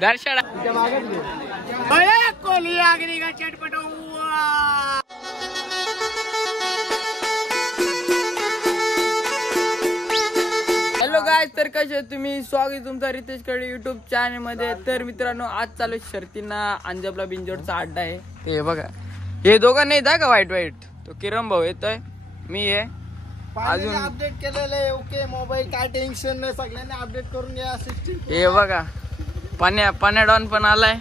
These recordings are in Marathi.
दर्शन कोली आगरी का चटपट हॅलो गाइस, तर कसे तुम्ही? स्वागत तुमचा रितेश कडे युट्यूब चॅनल मध्ये. तर मित्रांनो, आज चालू शर्तींना अंजबला बिंजोडचा अड्डा आहे. ते बघा, हे दोघं नाही का वाईट वाईट, तो किरण भाऊ येतोय, मी आहे. अजून अपडेट केलेलं आहे. ओके, मोबाईल काय टेन्शन नाही, सगळ्यांनी अपडेट करून घ्या सिस्टीम. हे बघा, पाण्या डॉन पण आलाय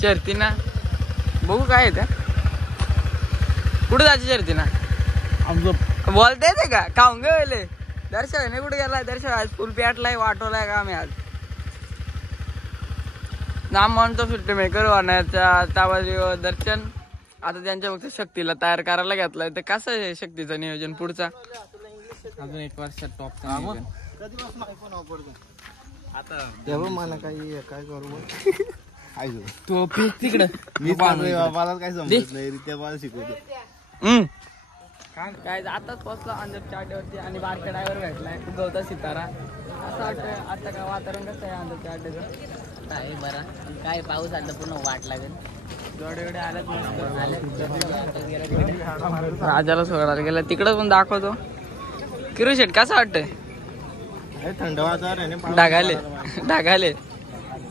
शर्तीना. बघू काय येते, कुठे जायची शर्तीना बोलता येते का? खाऊन गेले दर्शक नाही, कुठे गेलाय दर्शक? आज फुल पॅटलाय, वाटवलाय का आम्ही आज. नाम म्हणतो सुट्टी मेकर वाहण्याचा ताबाजीव दर्शन. आता त्यांच्या फक्त शक्तीला तयार करायला घेतलाय. तर कसं आहे शक्तीचं नियोजन पुढचा? अजून एक वर्षात टॉपचा नियोजन. कधीपासून आयफोन वापरतो आता? तेव्हा मला काही काय करू तो तिकडं मी मला काय समजत नाही, त्या मला शिकवतो. काय आताच पोचला अंजरच्या अड्ड्यावरती आणि बारक्या ड्रायव्हर भेटलाय गवता सितारा. असं वाटतंय आता का वातावरण कसं आहे अंजरच्या अड्ड्याचं? काय बरं, काय पाऊस आता पूर्ण वाट लागेल. एवढे आलेत राजाला सोडायला गेला, तिकडं पण दाखवतो. किरू शेट कसं वाटतंय? थंड वातावरण आहे, ढगाले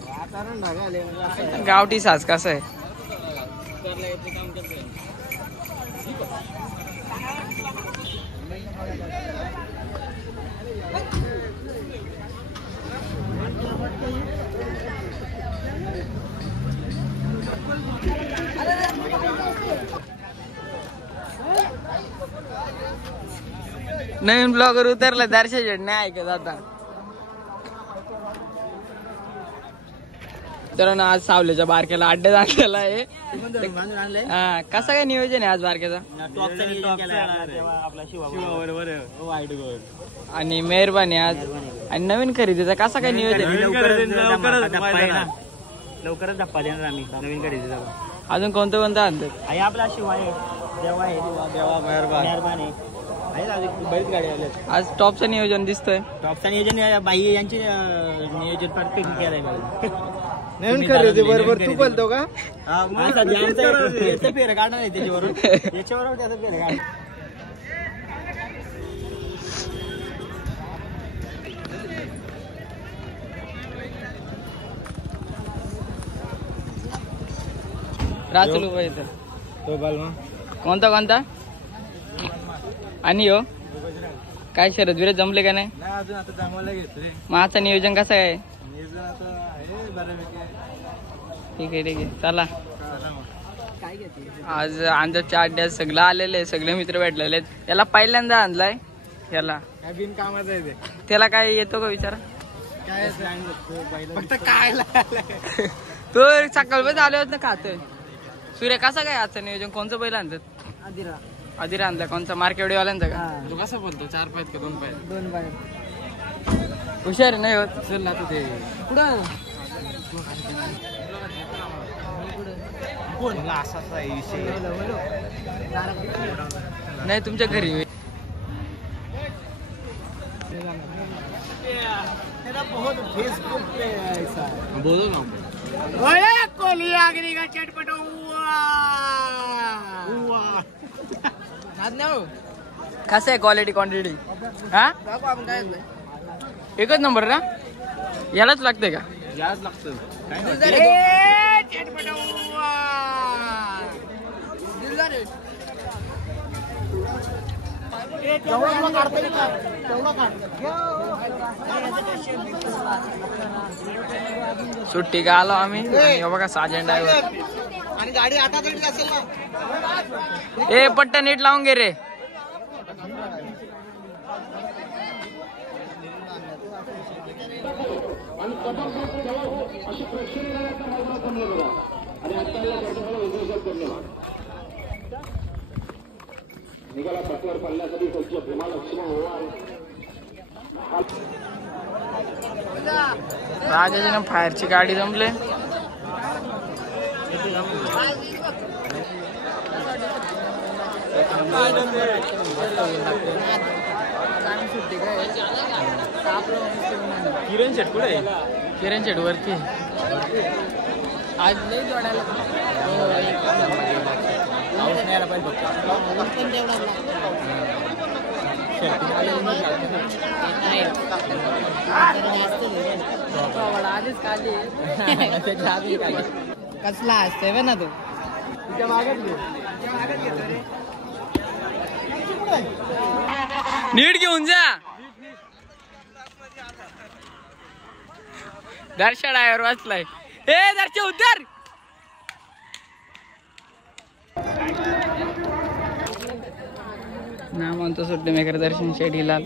वातावरण ढगाले. गावठी साज कसं आहे? नवीन ब्लॉगर उतरला दर्शक नाही ऐकत आता. तर ना आज सावल्याच्या बारक्याला अड्डे आणलेला आहे. हा, कसं काय नियोजन आहे आज बारक्याचा? आणि मेहरबानी आज. आणि नवीन खरेदीचा कसा काय नियोजन? लवकरच धप्पा देणार आम्ही नवीन खरेदीचा. अजून कोणतं कोणतं आणतात? आपला शिवाय देवा आहे, देवा मेहरबान आहे. बरीच गाडी आल्या आज टॉपचं नियोजन दिसतोय. टॉपचं नियोजन बाई यांचे नियोजन परफेक्ट केलंय. नवीन खरेदी बरोबर तू बोलतो का? फेर काढणार आहे त्याच्यावरून, त्याच्यावर त्याचा फेर काढ. राचलू पाहिजे तो बालमा कोणता कोणता? आणि हो काय शरद विरत जमले का नाही? अजून आता जमवायला घेतले. माझं नियोजन कसं आहे? नियोजन आता आहे बऱ्यापैकी. ठीक आहे चला. आज अंजरच्या अड्ड्यात सगळं आलेले, सगळे मित्र भेटलेले आहेत. याला पहिल्यांदा आणलाय. याला बिन कामाचं आहे ते. त्याला काय येतो का विचार? काय फक्त काय तो सकाळपर्यंत आले होत ना खातोय. सूर्य कसा काय आजचं नियोजन? कोणचं बैल आणतात? आधी आणला कोणचा? मार्केटवाल्यांचा का? तू कसं बोलतो? 4 पाय का 2 पाय? 2 पाय. हुशार नाही होत. चल ना ते कुठं नाही तुमच्या घरी फेसबुक पे ऐसा बोलो ना. कोली आगरी का चटपट कसं आहे क्वालिटी क्वांटिटी? हा, एकच नंबर ना? यालाच लागते का? याच लागतं. सुट्टी का आलो आम्ही. बघा साजन ड्रायव्हर. आणि गाडी आता तरी असेल ना. ए पट्टा नीट लावून घे रे. राजाची ना फायरची गाडी जमले. सुट्टी काय आपलं किरण शेट कुठे आहे? किरण शेट वरती आज लई जोडायला पाऊस नाही आला पाहिजे फक्त. आधीच खाली त्याच्या आधी खाली कसला असते ना तू तिच्या मागत घे. नीट घेऊन जा दर्शन आयर वाचलाय ए दर्शन उतर ना म्हणतो सुट्टी मेकर दर्शन शेडीलाल